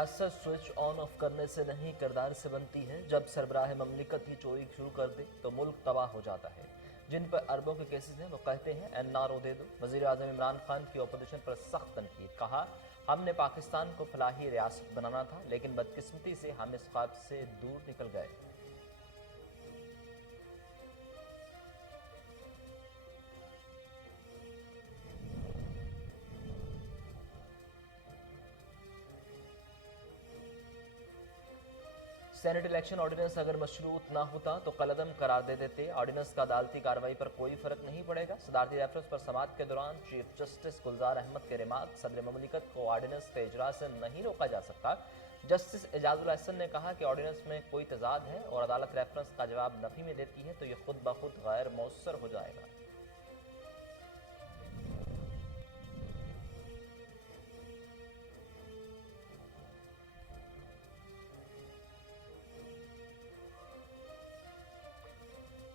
रियासत switch on off करने से नहीं किरदार से बनती है। जब सरबराह ममलिकत ही चोरी शुरू कर दे तो मुल्क तबाह हो जाता है। जिन पर अरबों के केसेस हैं वो कहते हैं एनआरओ दे दो। वजीर आजम इमरान खान की अपोजिशन पर सख्त तनकीद। कहा हमने पाकिस्तान को फलाही रियासत बनाना था लेकिन बदकिस्मती से हम इस ख्वाब से दूर निकल गए। सेनेट इलेक्शन ऑर्डिनेंस अगर मशरूत ना होता तो कलअदम करार दे देते। ऑर्डिनेंस का अदालती कार्रवाई पर कोई फर्क नहीं पड़ेगा। सदारती रेफरेंस पर समाअत के दौरान चीफ जस्टिस गुलजार अहमद के रिमार्क, सदर ममलिकत को ऑर्डिनेंस के इजरा से नहीं रोका जा सकता। जस्टिस एजाजुल अहसन ने कहा कि ऑर्डिनेंस में कोई तजाद है और अदालत रेफरेंस का जवाब नफी में देती है तो यह खुद ब खुद गैर मौसर हो जाएगा।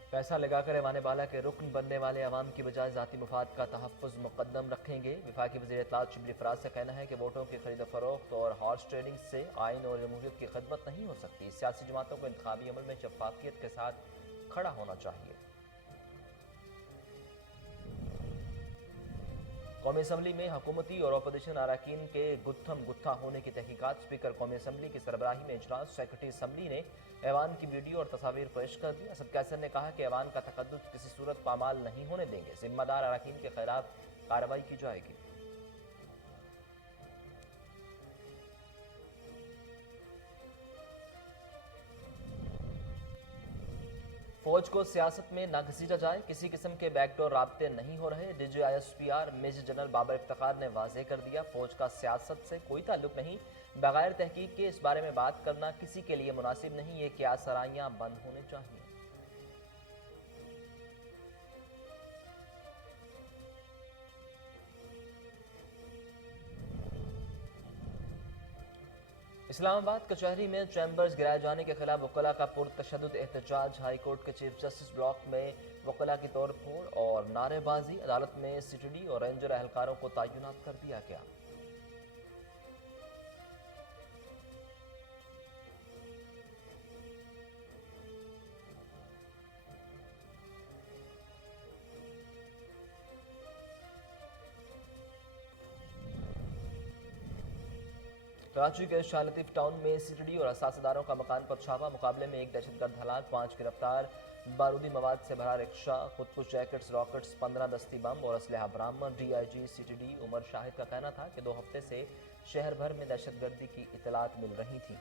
पैसा लगाकर ऐवान बाला के रुकन बनने वाले अवाम की बजाय जाती मुफाद का तहफ़्फ़ुज़ मुक़द्दम रखेंगे। वफाकी वज़ीर इत्तलात शिबली फराज का कहना है कि वोटों की खरीद फरोख्त और हॉर्स ट्रेडिंग से आइन और जमहूरियत की खिदमत नहीं हो सकती। सियासी जमातों को इंतखाबी अमल में शफ़ाफ़ियत के साथ खड़ा होना चाहिए। कौमी असम्बली में हुकूमती और अपोजिशन अरकान के गुत्थम गुत्था होने की तहकीकात। स्पीकर कौमी असम्बली की सरबराही में इजलास। सेक्रेटरी असम्बली ने ऐवान की वीडियो और तस्वीर पेश कर दी। असद कैसर ने कहा कि ऐवान का तकद्दुस किसी सूरत पामाल नहीं होने देंगे। जिम्मेदार अरकान के खिलाफ कार्रवाई की जाएगी। फौज को सियासत में न घसीटा जाए, किसी किस्म के बैकडोर राब्ते नहीं हो रहे। DGISPR major general Babar Iftikhar ने वाज़ेह कर दिया फौज का सियासत से कोई ताल्लुक नहीं। बगैर तहकीक के इस बारे में बात करना किसी के लिए मुनासिब नहीं। ये क्या सराइयां बंद होने चाहिए। इस्लामाबाद कचहरी में चैम्बर्स गिराए जाने के खिलाफ वकला का पुरतशद्दुद एहतजाज। हाई कोर्ट के चीफ जस्टिस ब्लॉक में वकला की तोड़ फोड़ और नारेबाजी। अदालत में CTD और रेंजर एहलकारों को तैनात कर दिया गया। कराची के शाह लतीफ टाउन में CTD और असासदारों का मकान पर छापा। मुकाबले में एक दहशतगर्द हलाक, 5 गिरफ्तार। बारूदी मवाद से भरा रिक्शा, खुदकुश जैकेट्स, रॉकेट्स, 15 दस्ती बम और असलहा बरामद। DIG CTD उमर शाहिद का कहना था कि 2 हफ्ते से शहर भर में दहशतगर्दी की इतलात मिल रही थी।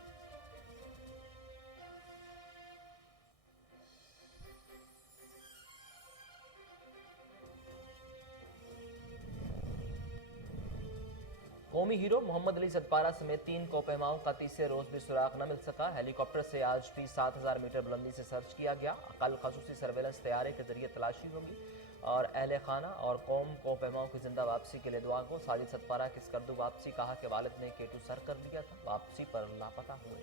कौमी हीरो मोहम्मद अली सतपारा समेत 3 कोपहमाओं का तीसरे रोज भी सुराग न मिल सका। हेलीकॉप्टर से आज भी 7000 मीटर बुलंदी से सर्च किया गया। कल खसूसी सर्वेलेंस तैयारे के जरिए तलाशी होगी और अहले खाना और कौम कोपहमाओं की जिंदा वापसी के लिए दुआ को। साजिद सतपारा की स्कर्दू वापसी, कहा कि वालिद ने K2 सर कर दिया था, वापसी पर लापता हुए।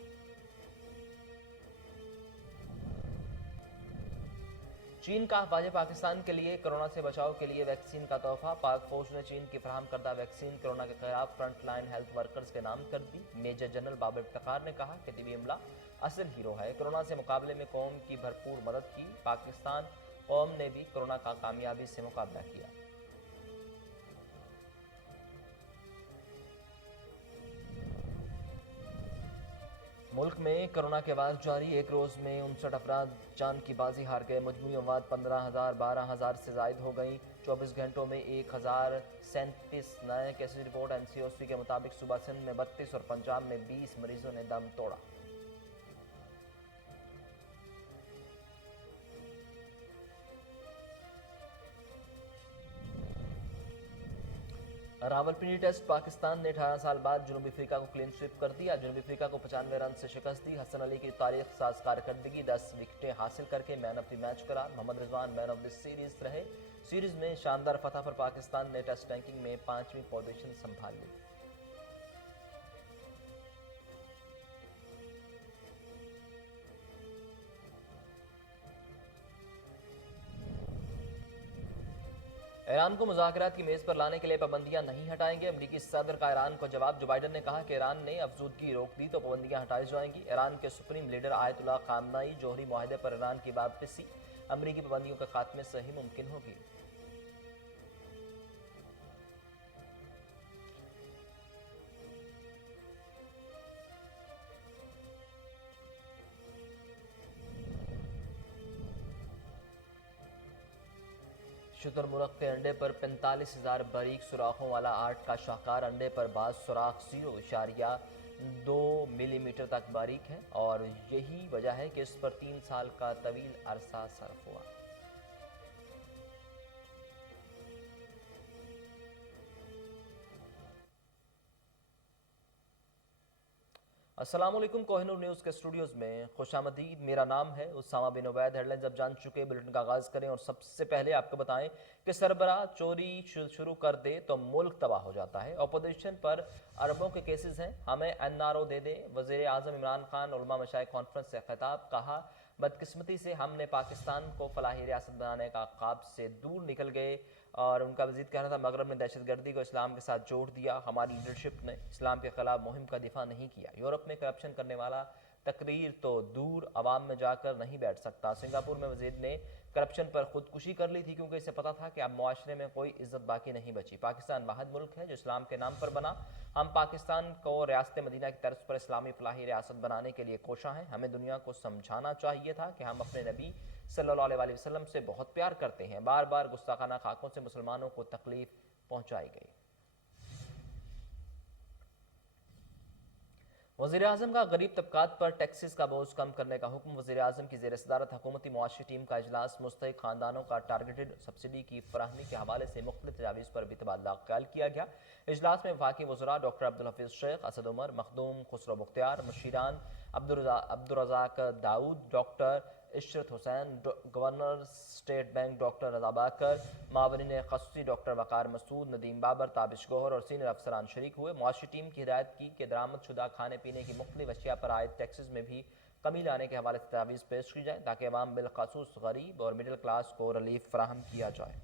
चीन का अफवाज पाकिस्तान के लिए कोरोना से बचाव के लिए वैक्सीन का तोहफा। पाक फौज ने चीन की फराहम करदा वैक्सीन कोरोना के खिलाफ फ्रंट लाइन हेल्थ वर्कर्स के नाम कर दी। मेजर जनरल बाबर इफ्तिखार ने कहा कि तिबी अमला असल हीरो है। कोरोना से मुकाबले में कौम की भरपूर मदद की। पाकिस्तान कौम ने भी कोरोना का कामयाबी से मुकाबला किया। मुल्क में कोरोना के वार जारी। एक रोज में 59 अफराद जान की बाजी हार गए। मजमूई अमवात 15,000 12,000 से जायद हो गई। 24 घंटों में 1037 नए केसेज रिपोर्ट। NCOC के मुताबिक सूबा सिंध में 32 और पंजाब में 20 मरीजों ने दम तोड़ा। रावलपिंडी टेस्ट पाकिस्तान ने 18 साल बाद जनूबी अफ्रीका को क्लीन स्वीप कर दिया। जनूबी अफ्रीका को 95 रन से शिकस्त दी। हसन अली की तारीख साज कारकर्दगी, 10 विकेटें हासिल करके मैन ऑफ द मैच करार। Mohammad Rizwan man of the series रहे। सीरीज में शानदार फतह पर पाकिस्तान ने टेस्ट रैंकिंग में 5वीं पोजीशन संभाल ली। ایران کو مذاکرات کی میز پر لانے کے لیے پابندیاں نہیں ہٹائیں گے، امریکی صدر کا ایران کو جواب۔ جو بائیڈن نے کہا کہ ایران نے افزودگی روک دی تو پابندیاں ہٹائی جائیں گی۔ ایران کے سپریم لیڈر آیت اللہ خامنائی، جوہری معاہدے پر ایران کی واپسی امریکی پابندیوں کے خاتمے سے ہی ممکن ہوگی۔ شتر مرغ کے انڈے پر 45,000 باریک سوراخوں والا 8 کا شاہکار انڈے پر بعض سوراخ 0.2 ملی میٹر تک باریک ہے اور یہی وجہ ہے کہ اس پر 3 سال کا طویل عرصہ صرف ہوا۔ السلام علیکم، کوہ نور نیوز کے اسٹوڈیوز میں خوش آمدید۔ میرا نام ہے اسامہ بن عبید۔ ہیڈ لائنز اب جان چکے، بلٹن کا آغاز کریں اور سب سے پہلے آپ کو بتائیں کہ سربراہ چوری شروع کر دے تو ملک تباہ ہو جاتا ہے۔ اپوزیشن پر اربوں کے کیسز ہیں، ہمیں NRO دے دیں۔ وزیر اعظم عمران خان علماء مشائخ کانفرنس سے خطاب، کہا بدقسمتی سے ہم نے پاکستان کو فلاحی ریاست بنانے کا خواب سے دور نکل گئے، اور ان کا مزید کہنا تھا مغرب نے دہشت گردی کو اسلام کے ساتھ جوڑ دیا، ہماری لیڈرشپ نے اسلام کے خلاف مہم کا دفاع نہیں کیا۔ یورپ میں کرپشن کرنے والا تقریر تو دور عوام میں جا کر نہیں بیٹھ سکتا۔ سنگاپور میں وزیر نے کرپشن پر خودکشی کر لی تھی کیونکہ اسے پتا تھا کہ اب معاشرے میں کوئی عزت باقی نہیں بچی۔ پاکستان واحد ملک ہے جو اسلام کے نام پر بنا۔ ہم پاکستان کو ریاست مدینہ کی طرز پر اسلامی فلاحی ریاست بنانے کے لیے کوشاں ہیں۔ ہمیں دنیا کو سمجھانا چاہیے تھا کہ ہم اپنے نبی صلی اللہ علیہ وآلہ وسلم سے بہت پیار کرتے ہیں۔ بار بار گستاخانہ خاکوں سے مسلمانوں کو تکلیف پہنچائی گئی۔ وزیر اعظم کا غریب طبقات پر ٹیکسز کا بوجھ کم کرنے کا حکم۔ وزیر اعظم کی زیر صدارت حکومتی معاشی ٹیم کا اجلاس۔ مستحق خاندانوں کا ٹارگیٹڈ سبسڈی کی فراہمی کے حوالے سے مختلف تجاویز پر بھی تبادلہ خیال کیا گیا۔ اجلاس میں وفاقی وزراء ڈاکٹر عبدالحفیظ شیخ، اسد عمر مخدوم، خسرو بختیار، مشیران عبدالرزاق داؤد، ڈاکٹر عشرت حسین، گورنر اسٹیٹ بینک ڈاکٹر رضا باکر، معاونین خصوصی ڈاکٹر وقار مسعود، ندیم بابر، تابش گوہر اور سینئر افسران شریک ہوئے۔ معاشی ٹیم کی ہدایت کی کہ درآمد شدہ کھانے پینے کی مختلف اشیاء پر عائد ٹیکسز میں بھی کمی لانے کے حوالے سے تجاویز پیش کی جائیں تاکہ عوام بالخصوص غریب اور مڈل کلاس کو ریلیف فراہم کیا جائے۔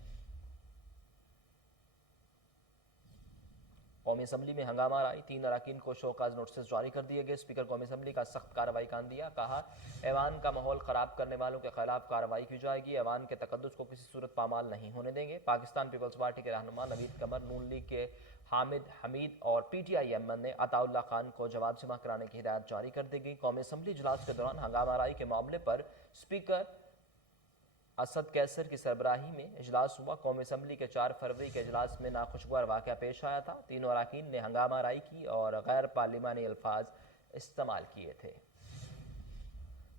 قومی اسمبلی میں ہنگامہ آرائی، 3 اراکین کو شوکاز نوٹسز جاری کر دیے گئے۔ اسپیکر قومی اسمبلی کا سخت کارروائی کا عندیہ، کہا ایوان کا ماحول خراب کرنے والوں کے خلاف کارروائی کی جائے گی، ایوان کے تقدس کو کسی صورت پامال نہیں ہونے دیں گے۔ پاکستان پیپلز پارٹی کے رہنما نوید قمر، نون لیگ کے حامد حمید اور PTI ایم نے عطا اللہ خان کو جواب جمع کرانے کی ہدایت جاری کر دی گئی۔ قومی اسمبلی اجلاس کے دوران ہنگامہ آرائی کے معاملے پر اسپیکر اسد کیسر کی سربراہی میں اجلاس ہوا۔ قومی اسمبلی کے 4 فروری کے اجلاس میں ناخوشگوار واقعہ پیش آیا تھا۔ تینوں اراکین نے ہنگامہ آرائی کی اور غیر پارلیمانی الفاظ استعمال کیے تھے۔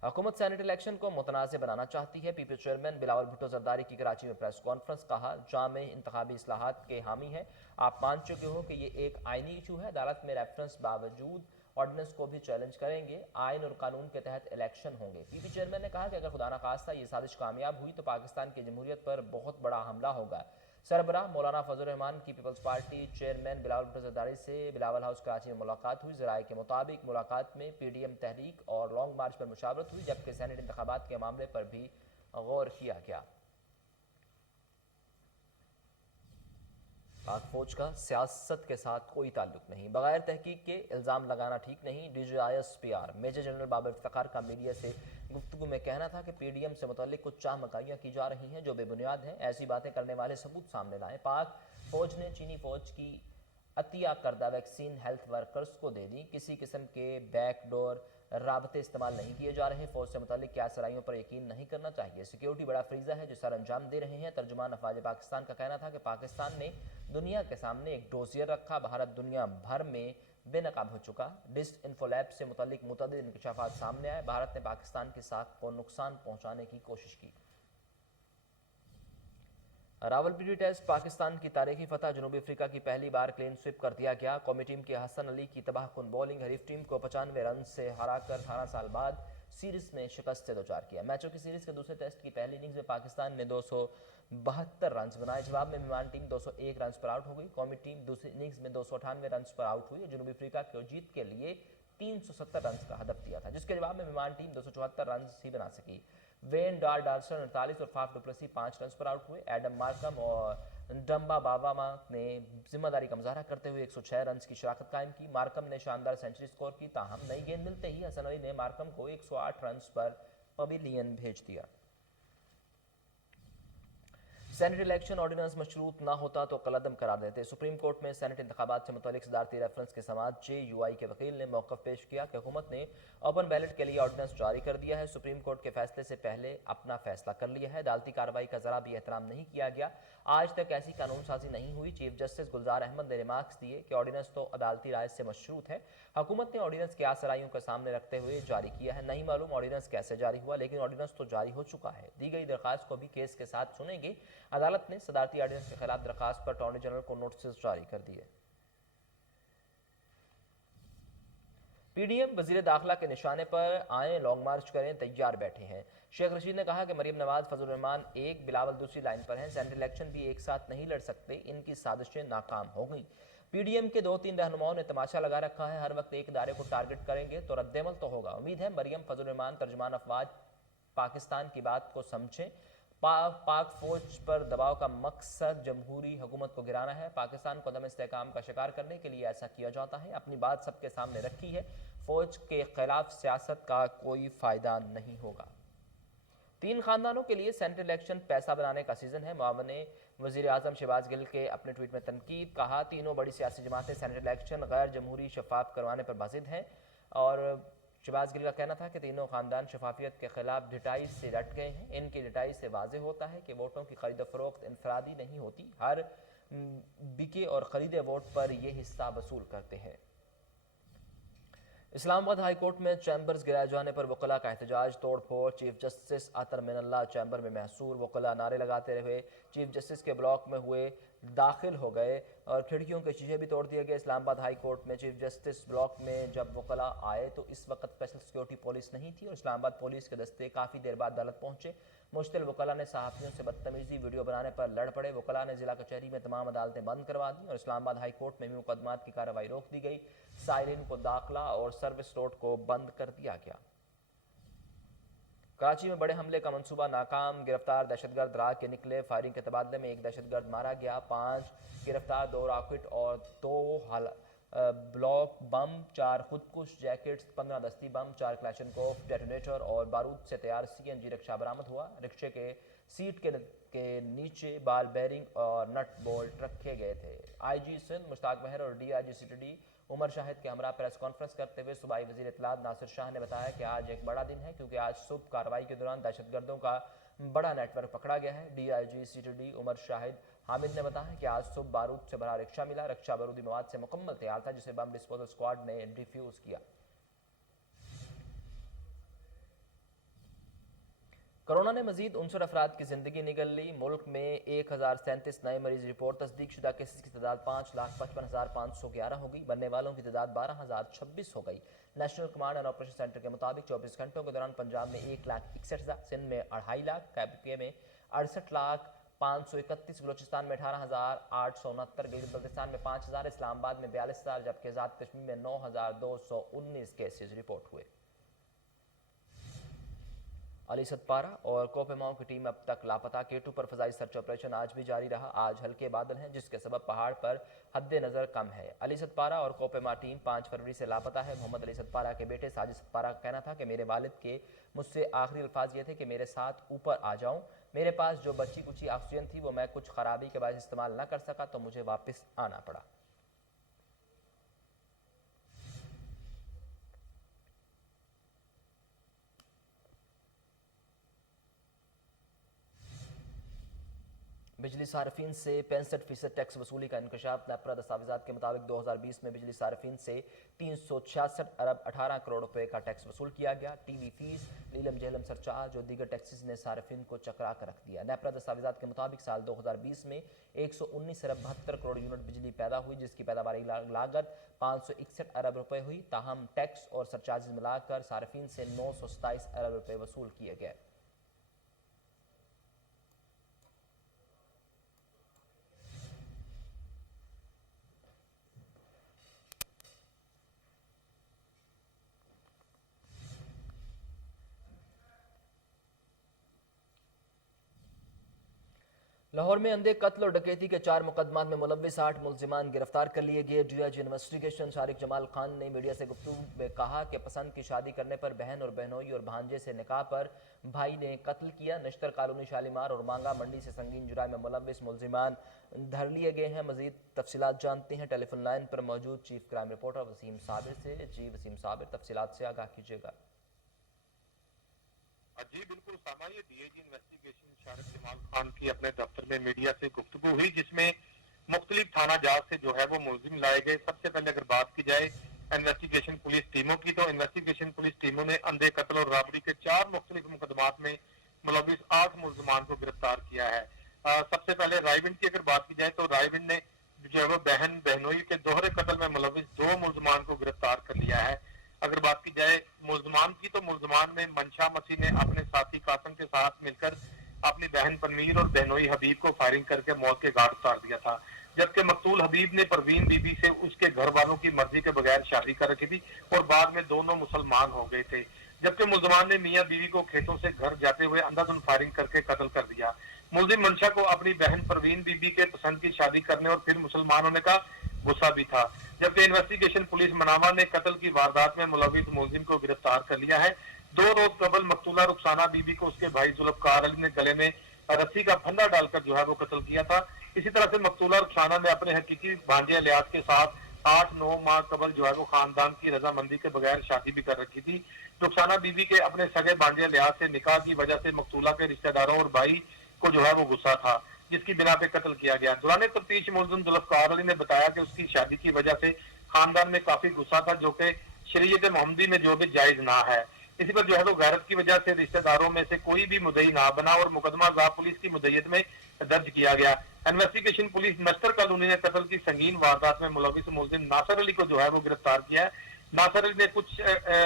حکومت سینیٹ الیکشن کو متنازع بنانا چاہتی ہے۔ PPP چیئرمین بلاول بھٹو زرداری کی کراچی میں پریس کانفرنس، کہا جامع انتخابی اصلاحات کے حامی ہیں، آپ مان چکے ہو کہ یہ ایک آئینی ایشو ہے، عدالت میں ریفرنس باوجود آرڈیننس کو بھی چیلنج کریں گے، آئین اور قانون کے تحت الیکشن ہوں گے۔ PPP چیئرمین نے کہا کہ اگر خدا نخواستہ یہ سازش کامیاب ہوئی تو پاکستان کی جمہوریت پر بہت بڑا حملہ ہوگا۔ سربراہ مولانا فضل الرحمان کی peoples party chairman Bilawal Bhutto Zardari سے بلاول ہاؤس کراچی میں ملاقات ہوئی۔ ذرائع کے مطابق ملاقات میں PDM تحریک اور لانگ مارچ پر مشاورت ہوئی، جبکہ سینیٹ انتخابات کے معاملے پر بھی غور کیا گیا۔ پاک فوج کا سیاست کے ساتھ کوئی تعلق نہیں، بغیر تحقیق کے الزام لگانا ٹھیک نہیں۔ DGI SPR major general Babar Iftikhar کا میڈیا سے گفتگو میں کہنا تھا کہ PDM سے متعلق کچھ چاہ مکائیاں کی جا رہی ہیں جو بے بنیاد ہیں، ایسی باتیں کرنے والے ثبوت سامنے لائیں۔ پاک فوج نے چینی فوج کی عطیہ کردہ ویکسین ہیلتھ ورکرز کو دے دی، کسی قسم کے بیک ڈور رابطے استعمال نہیں کیے جا رہے۔ فوج سے متعلق کیا سرائیوں پر یقین نہیں کرنا چاہیے، سیکیورٹی بڑا فریضہ ہے جو سر انجام دے رہے ہیں۔ ترجمان افواج پاکستان کا کہنا تھا کہ پاکستان نے دنیا کے سامنے ایک ڈوزیر رکھا، بھارت دنیا بھر میں بے نقاب ہو چکا۔ ڈس انفو لیب سے متعلق متعدد انکشافات سامنے آئے، بھارت نے پاکستان کی ساکھ کو نقصان پہنچانے کی کوشش کی۔ راولپنڈی ٹیسٹ پاکستان کی تاریخی فتح، جنوبی افریقہ کی پہلی بار کلین سویپ کر دیا گیا۔ قومی ٹیم کے حسن علی کی تباہ کن بولنگ، حریف ٹیم کو 95 رنز سے ہرا کر 18 سال بعد سیریز میں شکست سے دوچار کیا۔ میچوں کی سیریز کے دوسرے ٹیسٹ کی پہلی اننگز میں پاکستان نے 272 رنز بنائے، جواب میں مہمان ٹیم 201 رنز پر آؤٹ ہو گئی۔ قومی ٹیم دوسری اننگز میں 298 رنز پر آؤٹ ہوئی، جنوبی افریقہ کو جیت کے لیے 370 رنز کا ہدف دیا تھا، جس کے جواب میں مہمان ٹیم 274 رنز ہی بنا سکی۔ وین ڈالسن 48 اور فاف ڈوپلسی 5 رنز پر آؤٹ ہوئے۔ ایڈم مارکم اور डम्बा बावामा ने जिम्मेदारी का मुजाहरा करते हुए 106 रन की शराकत कायम की। मार्कम ने शानदार सेंचुरी स्कोर की, ताहम नई गेंद मिलते ही हसन अली ने मार्कम को 108 रन पर पवेलियन भेज दिया। सेनेट इलेक्शन ऑर्डिनेंस मशरूत ना होता तो कलअदम करार देते। सुप्रीम कोर्ट में सेनेट इंतखाबात से मुतालिक सदारती रेफरेंस के समात JUI के वकील ने मौक़िफ़ पेश किया कि हुकूमत ने ओपन बैलेट के लिए ऑर्डिनेंस जारी कर दिया है। सुप्रीम कोर्ट के फैसले से पहले अपना फैसला कर लिया है। अदालती कार्रवाई का ज़रा भी एहतराम नहीं किया गया। आज तक ऐसी कानून साजी नहीं हुई। चीफ जस्टिस गुलजार अहमद ने रिमार्क्स दिए कि ऑर्डिनेंस तो अदालती राय से मशरूत है। हुकूमत ने ऑर्डिनेंस क्या सराइयों के सामने रखते हुए जारी किया है। नहीं मालूम ऑर्डिनेंस कैसे जारी हुआ, लेकिन ऑर्डिनेंस तो जारी हो चुका है। दी गई दरख्वास्त को भी केस के साथ सुनेंगे। अदालत ने सदारती ऑर्डिनेंस के खिलाफ दरख्वास्त पर अटॉर्नी जनरल को नोटिस जारी कर दिए। PDM वजीर दाखिला के निशाने पर आए लॉन्ग मार्च करें, तैयार बैठे हैं। शेख रशीद ने कहा कि मरियम नवाज, फजल रहमान एक, बिलावल दूसरी लाइन पर हैं। सेंट्रल इलेक्शन भी एक साथ नहीं लड़ सकते, इनकी साजिशें नाकाम हो गई। PDM के 2-3 रहनुमाओं ने तमाशा लगा रखा है, हर वक्त एक इदारे को टारगेट करेंगे तो रद्देमल तो होगा। उम्मीद है मरियम, फजल रहमान तर्जुमान अफवाज पाकिस्तान की बात को समझें। पाक फौज पर दबाव का मकसद जमहूरी हुकूमत को गिराना है। पाकिस्तान को अदम इस्तेहकाम का शिकार करने के लिए ऐसा किया जाता है। अपनी बात सबके सामने रखी है। फौज के खिलाफ सियासत का कोई फायदा नहीं होगा। 3 खानदानों के लिए सेंट्रल इलेक्शन पैसा बनाने का सीजन है। मुआवने वजीर आजम शहबाज गिल के अपने ट्वीट में तनकीद। कहा, तीनों बड़ी सियासी जमातें सेंट्रल इलेक्शन गैर जमहूरी शफाफ करवाने पर बाजिद हैं। और शहबाज गिल का कहना था कि तीनों खानदान शफाफियत के खिलाफ ढिटाई से डट गए हैं। इनकी ढिटाई से वाज़ेह होता है कि वोटों की खरीद फरोख्त इनफरादी नहीं होती, हर बिके और खरीदे वोट पर ये हिस्सा वसूल करते हैं। इस्लामाबाद हाई कोर्ट में चैम्बर्स गिराए जाने पर वकला का एहतजाज, तोड़ फोड़। चीफ जस्टिस अतर मिनल्ला चैम्बर में महसूर। वकला नारे लगाते हुए चीफ जस्टिस के ब्लॉक में हुए दाखिल हो गए और खिड़कियों के शीशे भी तोड़ दिए गए। इस्लामाबाद हाई कोर्ट में चीफ जस्टिस ब्लॉक में जब वकला आए तो इस वक्त स्पेशल सिक्योरिटी पुलिस नहीं थी और इस्लामाबाद पुलिस के दस्ते काफ़ी देर बाद अदालत पहुंचे। मुश्तिल वकला ने सहाफ़ियों से बदतमीजी वीडियो बनाने पर लड़ पड़े। वकला ने जिला कचहरी में तमाम अदालतें बंद करवा दी और इस्लामाबाद हाई कोर्ट में भी मुकदमात की कार्रवाई रोक दी गई। साइरिन को दाखिला और सर्विस रोड को बंद कर दिया गया। कराची में बड़े हमले का मंसूबा नाकाम। गिरफ्तार दहशतगर्द राग के निकले। फायरिंग के तबादले में एक दहशतगर्द मारा गया। 5 गिरफ्तार, 2 रॉकेट और 2 ब्लॉक बम, 4 खुदकुश जैकेट्स, 15 दस्ती बम, 4 क्लैशनकोफ डेटोनेटर और बारूद से तैयार CNG रिक्शा बरामद हुआ। रिक्शे के सीट के नीचे बाल बेरिंग और नट बोल्ट रखे गए थे। IG सिंध मुश्ताक महर और DIG CTD उमर शाहिद के हमरा प्रेस कॉन्फ्रेंस करते हुए सूबाई वजीर इत्तलात नासिर शाह ने बताया कि आज एक बड़ा दिन है क्योंकि आज सुबह कार्रवाई के दौरान दहशतगर्दों का बड़ा नेटवर्क पकड़ा गया है। DIG CTD उमर शाहिद हामिद ने बताया कि आज सुबह बारूद से भरा रिक्शा मिला। रिक्शा बारूदी मवाद से मुकम्मल तैयार था जिसे बम डिस्पोजल स्क्वाड ने डिफ्यूज किया। कोरोना ने मजीद 69 अफराद की जिंदगी निगल ली। मुल्क में 1037 नए मरीज रिपोर्ट। तस्दीक शुदा केसेस की तादाद 5,55,511 हो गई। बनने वालों की तादाद 12,026 हो गई। National command and operation centre के मुताबिक 24 घंटों के दौरान पंजाब में 1,61,000, सिंध में 2.5 लाख, KPK में 68,531, बलोचिस्तान में 18,869, गिलगित बल्तिस्तान में 5,000, इस्लामाबाद में 42,000 जबकि आज़ाद कश्मीर में 9,219 केसेज रिपोर्ट हुए। अली सतपारा और कोपेमाओं की टीम अब तक लापता। K2 पर फजाई सर्च ऑपरेशन आज भी जारी रहा। आज हल्के बादल हैं जिसके सबब पहाड़ पर हद्दे नज़र कम है। अली सतपारा और कोपेमा टीम 5 फरवरी से लापता है। मोहम्मद अली सतपारा के बेटे साजिद सतपारा का कहना था कि मेरे वालिद के मुझसे आखिरी अल्फाज ये थे कि मेरे साथ ऊपर आ जाऊं। मेरे पास जो बची कुची ऑक्सीजन थी वो मैं कुछ खराबी के बाद इस्तेमाल न कर सका तो मुझे वापस आना पड़ा। बिजली सार्फिन से 65% टैक्स वसूली का इंकशाफ। नेपरा दस्तावेजात के मुताबिक 2020 में बिजली सार्फिन से 366 अरब 18 करोड़ रुपए का टैक्स वसूल किया गया। TV फीस, नीलम जहलम सरचार्ज और दीगर टैक्सेस ने सार्फिन को चकरा कर रख दिया। नेपरा दस्तावेजात के मुताबिक साल 2020 में 119 अरब 72 करोड़ यूनिट बिजली पैदा हुई जिसकी पैदावारी लागत 561 अरब रुपए हुई। ताहम टैक्स और सरचार्ज मिलाकर सार्फिन से 927 अरब रुपए वसूल किए गए। लाहौर में अंधे कत्ल और डकैती के 4 मुकदमात में मुलव्विस 8 मुल्जिमान गिरफ्तार कर लिए गए। डीआईजी इन्वेस्टिगेशन शारिक जमाल खान ने मीडिया से गुफ्तगू में कहा कि पसंद की शादी करने पर बहन और बहनोई और भांजे से निकाह पर भाई ने कत्ल किया। नश्तर कॉलोनी शालीमार और मांगा मंडी से संगीन जुराई में मुलव्विस मुल्जिमान धर लिए गए हैं। मजीद तफसीलात जानते हैं टेलीफोन लाइन पर मौजूद chief crime reporter Waseem Sabir से। जी वसीम साबिर, तफसीलात से आगाह कीजिएगा। जी बिल्कुल सामा, ये डीआईजी इन्वेस्टिगेशन शारिक जमाल खान की अपने दफ्तर में मीडिया से गुफ्तगू हुई, जिसमें मुख्तलिफ थाना जात से जो है वो मुलजिम लाए गए। सबसे पहले अगर बात की जाए इन्वेस्टिगेशन पुलिस टीमों की, तो इन्वेस्टिगेशन पुलिस टीमों ने अंधे कत्ल और रॉबरी के 4 मुख्तलिफ मुकदमात में मुलव्विस 8 मुल्जिमान को गिरफ्तार किया है। सबसे पहले रायविंड की अगर बात की जाए तो रायविंड ने जो है वो बहन बहनोई के दोहरे कत्ल में मुलव्विस 2 मुल्जिमान को गिरफ्तार कर लिया है। अगर बात की जाए मुल्जिमान की, तो मुल्जिमान में मंशा मसीह ने अपने साथी कासम के साथ मिलकर अपनी बहन पनीर और बहनोई हबीब को फायरिंग करके मौत के घाट उतार दिया था, जबकि मकतूल हबीब ने परवीन बीबी से उसके घर वालों की मर्जी के बगैर शादी कर रखी थी और बाद में दोनों मुसलमान हो गए थे। जबकि मुल्जिमान ने मियां बीवी को खेतों से घर जाते हुए अंधाधुंध फायरिंग करके कत्ल कर दिया। मुल्जिम मंशा को अपनी बहन परवीन बीबी के पसंद की शादी करने और फिर मुसलमान होने का गुस्सा भी था। जबकि इन्वेस्टिगेशन पुलिस मनावा ने कत्ल की वारदात में मुलव्विस मुल्जिम को गिरफ्तार कर लिया है। 2 रोज कबल मकतूला रुखसाना बीबी को उसके भाई जुल्फकार अली ने गले में रस्सी का फंदा डालकर जो है वो कत्ल किया था। इसी तरह से मकतूला रुखसाना ने अपने हकीकी भांजे अलियास के साथ 8-9 माह कबल जो है वो खानदान की रजामंदी के बगैर शादी भी कर रखी थी। रुखसाना बीबी के अपने सगे भांजे अलियास से निकाह की वजह से मकतूला के रिश्तेदारों और भाई को जो है वो गुस्सा था, जिसकी बिना पे कत्ल किया गया। दौरान तफ्तीश मुल्जिम जुल्फकार अली ने बताया कि उसकी शादी की वजह से खानदान में काफी गुस्सा था, जो कि शरीयत मोहम्मदी में जो भी जायज ना है। इसी पर जो है वो गैरत की वजह से रिश्तेदारों में से कोई भी मुद्दई ना बना और मुकदमा ज़ाब पुलिस की मुद्दईयत में दर्ज किया गया। इन्वेस्टिगेशन पुलिस नश्तर कॉलोनी ने कत्ल की संगीन वारदात में मुलव्विस मुल्जिम नासर अली को जो है वो गिरफ्तार किया है। नासर अली ने कुछ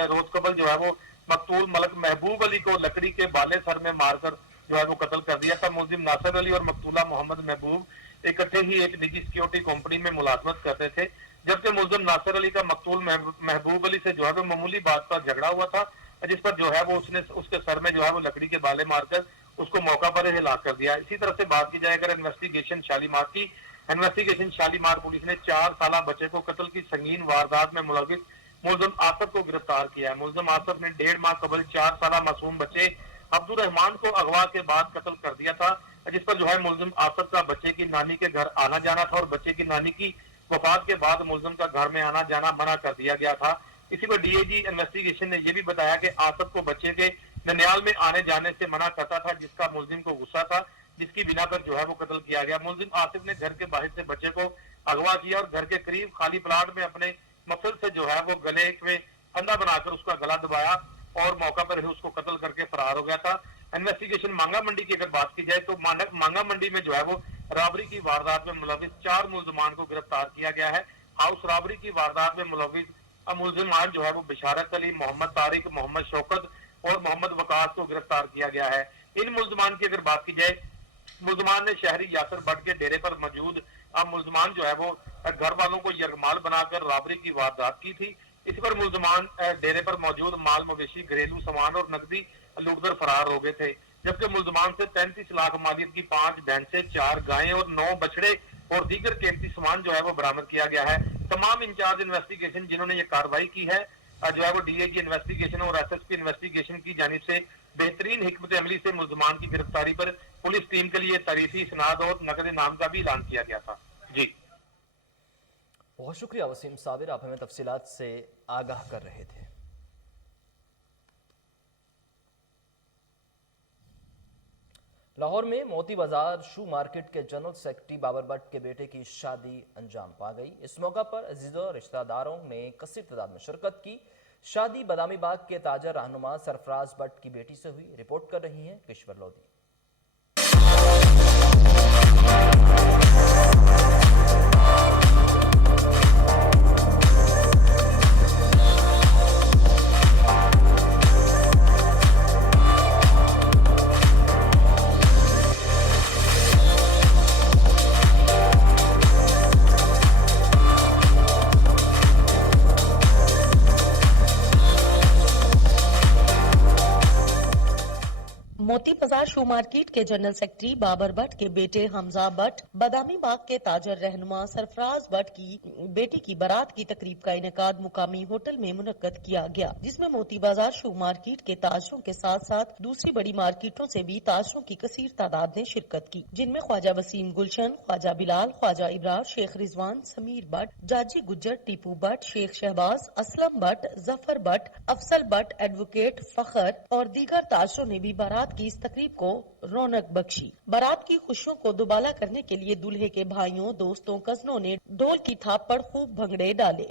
रोज कबल जो है वो मकतूल मलक महबूब अली को लकड़ी के बाले सर में मारकर जो है वो कत्ल कर दिया था। मुल्जिम नासर अली और मकतूला मोहम्मद महबूब इकट्ठे ही एक निजी सिक्योरिटी कंपनी में मुलाजमत करते थे, जबकि मुल्जिम नासर अली का मकतूल महबूब अली से जो है वो मामूली बात पर झगड़ा हुआ था, जिस पर जो है वो उसने उसके सर में जो है वो लकड़ी के बाले मारकर उसको मौका पर ही हिलाक कर दिया। इसी तरह से बात की जाए अगर इन्वेस्टिगेशन शालीमार की, इन्वेस्टिगेशन शालीमार पुलिस ने 4 साल बच्चे को कत्ल की संगीन वारदात में मुलव्विस मुल्जिम आसफ को गिरफ्तार किया है। मुल्जिम आसफ ने 1.5 माह कबल 4 साल मासूम बच्चे अब्दुल रहमान को अगवा के बाद कत्ल कर दिया था, जिस पर जो है मुल्जिम आसफ का बच्चे की नानी के घर आना जाना था और बच्चे की नानी की वफात के बाद मुल्जिम का घर में आना जाना मना कर दिया गया था। इसी पर डीआईजी इन्वेस्टिगेशन ने यह भी बताया कि आसफ को बच्चे के ननियाल में आने जाने से मना करता था, जिसका मुल्जिम को गुस्सा था, जिसकी बिना पर जो है वो कत्ल किया गया। मुल्जिम आसिफ ने घर के बाहर से बच्चे को अगवा किया और घर के करीब खाली प्लाट में अपने मफल से जो है वो गले में फंदा बनाकर उसका गला दबाया और मौका पर ही उसको कत्ल करके फरार हो गया था। इन्वेस्टिगेशन मांगा मंडी की अगर बात की जाए तो मांगा मंडी में जो है वो रॉबरी की वारदात में मुलव्विस 4 मुल्जिमान को गिरफ्तार किया गया है। हाउस रॉबरी की वारदात में मुलव्विस मुल्जिमान जो है वो बिशारत अली, मोहम्मद तारिक, मोहम्मद शौकत और मोहम्मद वकास को गिरफ्तार किया गया है। इन मुल्जिमान की अगर बात की जाए, मुल्जिमान ने शहरी यासर भट्ट के डेरे पर मौजूद मुल्जिमान जो है वो घर वालों को यरगमाल बनाकर रॉबरी की वारदात की थी। इस पर मुल्जिमान डेरे पर मौजूद माल मवेशी, घरेलू सामान और नकदी लूटकर फरार हो गए थे, जबकि मुल्जिमान से 35 लाख मालियत की 5 भैंसे, 4 गायें और 9 बछड़े और दीगर कीमती सामान जो है वो बरामद किया गया है। तमाम इंचार्ज इन्वेस्टिगेशन जिन्होंने ये कार्रवाई की है जो है वो डीआईजी इन्वेस्टिगेशन और एसएसपी इन्वेस्टिगेशन की जानिब से बेहतरीन हिकमत अमली से मुल्जिमान की गिरफ्तारी पर पुलिस टीम के लिए तारीफी इसनाद और नकद इनाम का भी ऐलान किया गया था। जी बहुत शुक्रिया वसीम साबिर, आप हमें तफसीलात से आगाह कर रहे थे। लाहौर में मोती बाजार शू मार्केट के जनरल सेक्रेटरी बाबर भट्ट के बेटे की शादी अंजाम पा गई। इस मौका पर अजीजों और रिश्तेदारों ने कसीर तादाद में शिरकत की। शादी बादामी बाग के ताजर रहनुमा सरफराज भट्ट की बेटी से हुई। रिपोर्ट कर रही हैं किश्वर लोधी। मोती बाजार शू मार्केट के जनरल सेक्रेटरी बाबर भट्ट के बेटे हमजा भट्ट, बादामी बाग के ताजर रहनुमा सरफराज भट्ट की बेटी की बारात की तकरीब का इनेकाद मुकामी होटल में मुनक्कद किया गया, जिसमें मोती बाजार शू मार्केट के ताजरों के साथ साथ दूसरी बड़ी मार्केटों से भी ताजरों की कसीर तादाद ने शिरकत की, जिनमें ख्वाजा वसीम गुलशन, ख्वाजा बिलाल, ख्वाजा इब्रार, शेख रिजवान, समीर भट्ट, जाजी गुज्जर, टीपू भट्ट, शेख शहबाज, असलम भट्ट, जफर भट्ट, अफसल भट्ट, एडवोकेट फखर और दीगर ताजरों ने भी बारात की इस तकरीब को रौनक बख्शी। बारात की खुशियों को दुबाला करने के लिए दूल्हे के भाइयों, दोस्तों, कजनों ने ढोल की थाप पर खूब भंगड़े डाले।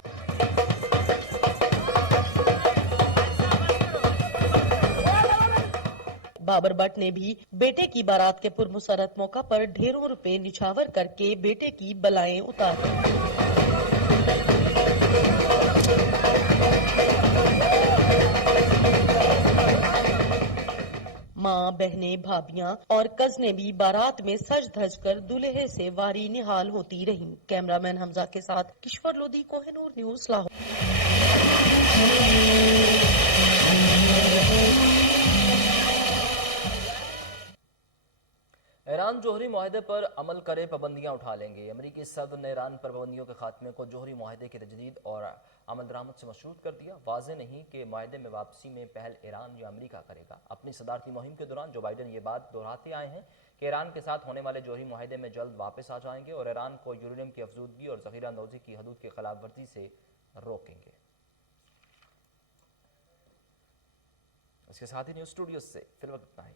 बाबर भट्ट ने भी बेटे की बारात के पुरमुसरत मौका पर ढेरों रुपए निछावर करके बेटे की बलाएं उतारी। माँ, बहनें, भाभियां और कजने भी बारात में सज धज कर दूल्हे से वारी निहाल होती रहीं। कैमरामैन हमजा के साथ किश्वर लोधी, कोहिनूर न्यूज, लाहौर। ईरान जोहरी मुआहदे पर अमल करे, पाबंदियां उठा लेंगे। अमरीकी सदर ने ईरान पर पाबंदियों के खात्मे को जोहरी मुआहदे की तजदीद और अमल दरामद से मशरूत कर दिया। वाज़ेह नहीं कि मुआहदे में वापसी में पहल ईरान या अमरीका करेगा। अपनी सदारती मुहिम के दौरान जो बाइडन ये बात दोहराते आए हैं कि ईरान के साथ होने वाले जोहरी मुआहदे में जल्द वापस आ जाएंगे और ईरान को यूरेनियम की अफजूदगी और ज़ख़ीरा अंदोज़ी की हदूद की खिलाफ वर्जी से रोकेंगे। इसके साथ ही न्यूज़ स्टूडियो से फिर वक्त इतना ही।